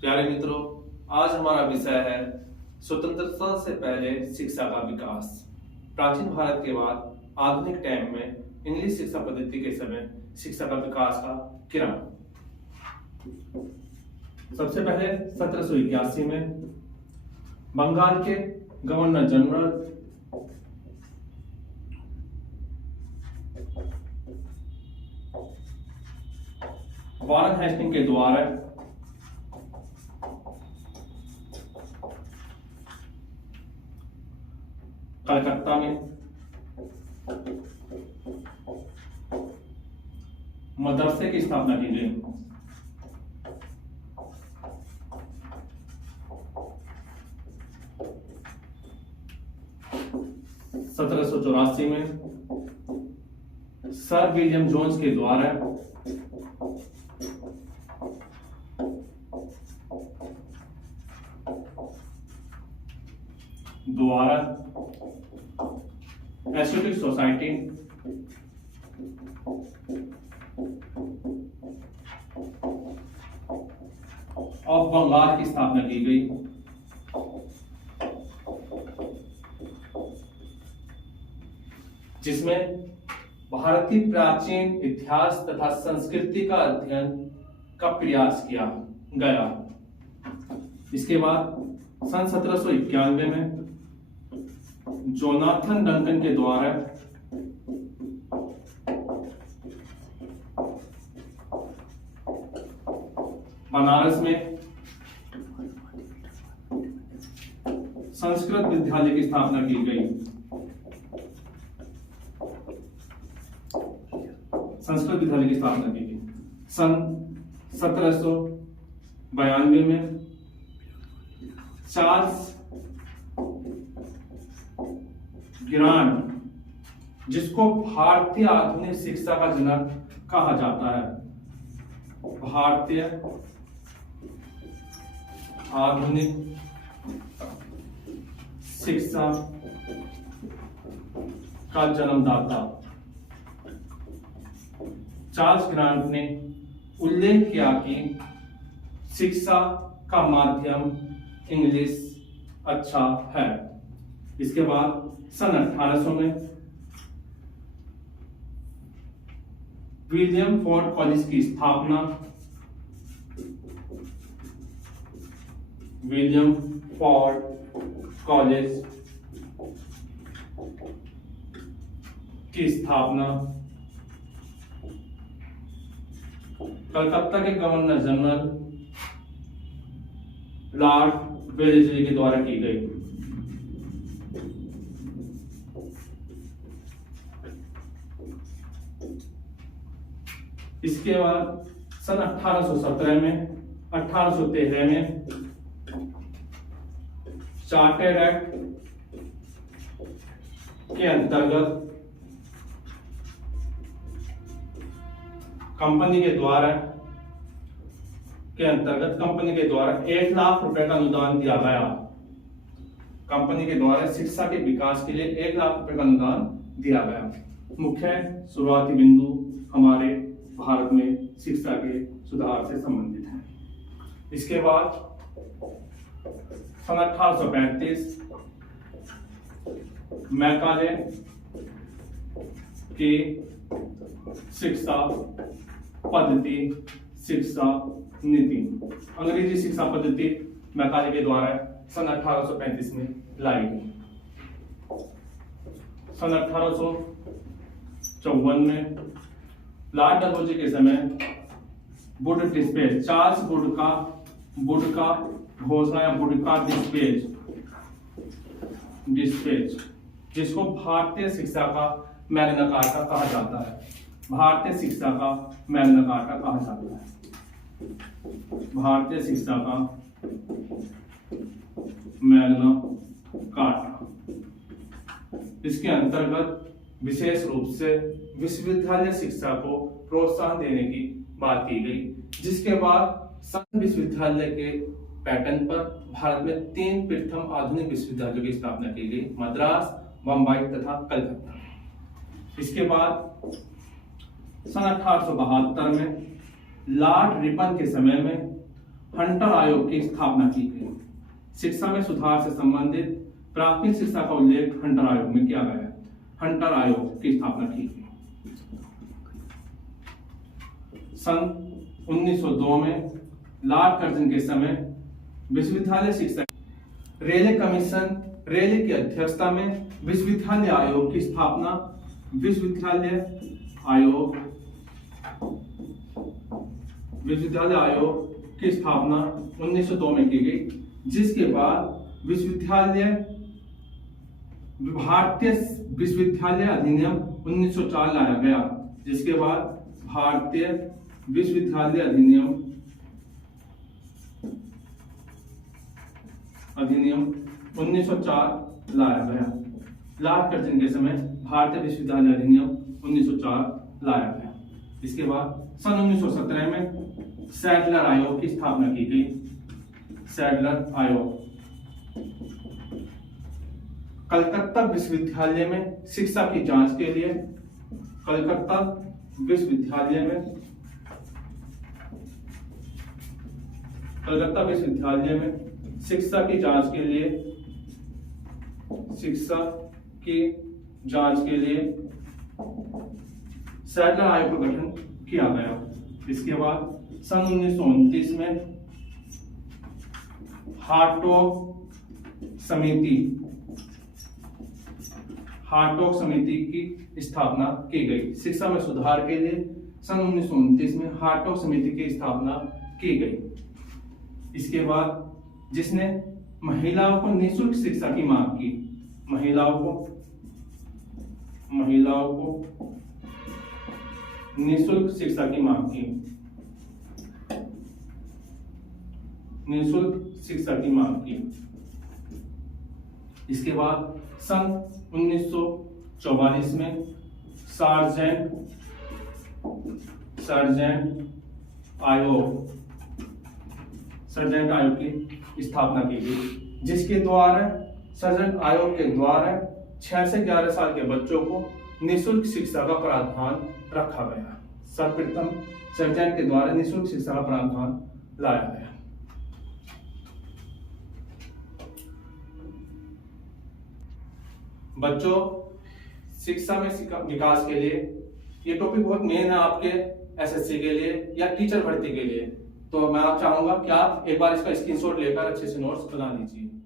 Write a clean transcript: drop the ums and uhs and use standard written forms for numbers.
प्यारे मित्रों, आज हमारा विषय है स्वतंत्रता से पहले शिक्षा का विकास। प्राचीन भारत के बाद आधुनिक टाइम में इंग्लिश शिक्षा पद्धति के समय शिक्षा का विकास का क्रम। सबसे पहले 1781 में बंगाल के गवर्नर जनरल वॉरेन हेस्टिंग के द्वारा कलकत्ता में मदरसे की स्थापना की गई। सत्रह में सर विलियम जोन्स के द्वारा एस्थेटिक सोसाइटी ऑफ बंगाल की स्थापना की गई। जिसमें भारतीय प्राचीन इतिहास तथा संस्कृति का अध्ययन का प्रयास किया गया। इसके बाद सन 1791 में जोनाथन डंकन के द्वारा बनारस में संस्कृत विद्यालय की स्थापना की गई। संस्कृत विद्यालय की स्थापना की गई। सन 1792 में चार्ल्स गिरांड, जिसको भारतीय आधुनिक शिक्षा का जनक कहा जाता है, भारतीय आधुनिक शिक्षा का जन्मदाता, चार्ल्स गिरांड ने उल्लेख किया कि शिक्षा का माध्यम इंग्लिश अच्छा है। इसके बाद सन 1800 में विलियम फोर्ड कॉलेज की स्थापना, विलियम फोर्ड कॉलेज की स्थापना कलकत्ता के गवर्नर जनरल लॉर्ड वेलेस्ली के द्वारा की गई। इसके बाद सन 1817 में 1813 में चार्टर एक्ट के अंतर्गत कंपनी के द्वारा 1 लाख रुपए का अनुदान दिया गया। कंपनी के द्वारा शिक्षा के विकास के लिए 1 लाख रुपए का अनुदान दिया गया। मुख्य शुरुआती बिंदु हमारे भारत में शिक्षा के सुधार से संबंधित है। इसके बाद सन 1835 मैकाले की शिक्षा पद्धति, शिक्षा नीति, अंग्रेजी शिक्षा पद्धति मैकाले के द्वारा सन 1835 में लाई गई। सन 1854 में लॉर्ड डलहौजी के समय वुड डिस्पेच, चार्ल्स वुड का घोषणा या वुड का डिस्पेच, जिसको भारतीय शिक्षा का मैग्ना कार्टा कहा जाता है। भारतीय शिक्षा का मैग्ना कार्टा कहा जाता है। भारतीय शिक्षा का मैग्ना कार्टा। इसके अंतर्गत विशेष रूप से विश्वविद्यालय शिक्षा को प्रोत्साहन देने की बात की गई। जिसके बाद सन विश्वविद्यालय के पैटर्न पर भारत में 3 प्रथम आधुनिक विश्वविद्यालयों की स्थापना की गई, मद्रास, बम्बई तथा कलकत्ता। इसके बाद सन 1872 में लॉर्ड रिपन के समय में हंटर आयोग की स्थापना की गई। शिक्षा में सुधार से संबंधित प्राथमिक शिक्षा का उल्लेख हंटर आयोग में किया गया है। हंटर आयोग की स्थापना की गई। सन 1902 में लॉर्ड कर्जन के समय विश्वविद्यालय शिक्षा रेले कमीशन रेले की अध्यक्षता में विश्वविद्यालय आयोग की स्थापना विश्वविद्यालय आयोग की स्थापना 1902 में की गई, जिसके बाद भारतीय विश्वविद्यालय अधिनियम 1904 लाया गया, जिसके बाद भारतीय विश्वविद्यालय अधिनियम 1904 लाया गया। लॉर्ड कर्जन के समय भारतीय विश्वविद्यालय अधिनियम 1904 लाया गया। इसके बाद सन 1917 में सैडलर आयोग की स्थापना की गई। सैडलर आयोग कलकत्ता विश्वविद्यालय में शिक्षा की जांच के लिए कलकत्ता विश्वविद्यालय में शिक्षा की जांच के लिए सैडलर आयोग का गठन किया गया। इसके बाद सन 1929 में हार्टोग समिति की स्थापना की गई। शिक्षा में सुधार के लिए सन 1929 में हार्टोग समिति की स्थापना की गई। इसके बाद जिसने महिलाओं को निःशुल्क शिक्षा की मांग की, महिलाओं को निःशुल्क शिक्षा की मांग की, इसके बाद सन 1944 में सार्जेंट आयोग की स्थापना की गई, जिसके द्वारा सार्जेंट आयोग के द्वारा 6 से 11 साल के बच्चों को निःशुल्क शिक्षा का प्रावधान रखा गया। सर्वप्रथम सार्जेंट के द्वारा निःशुल्क शिक्षा का प्रावधान लाया गया। बच्चों, शिक्षा में विकास के लिए ये टॉपिक बहुत मेन है आपके एसएससी के लिए या टीचर भर्ती के लिए। तो मैं आप चाहूंगा कि आप एक बार इसका स्क्रीनशॉट लेकर अच्छे से नोट्स बना लीजिए।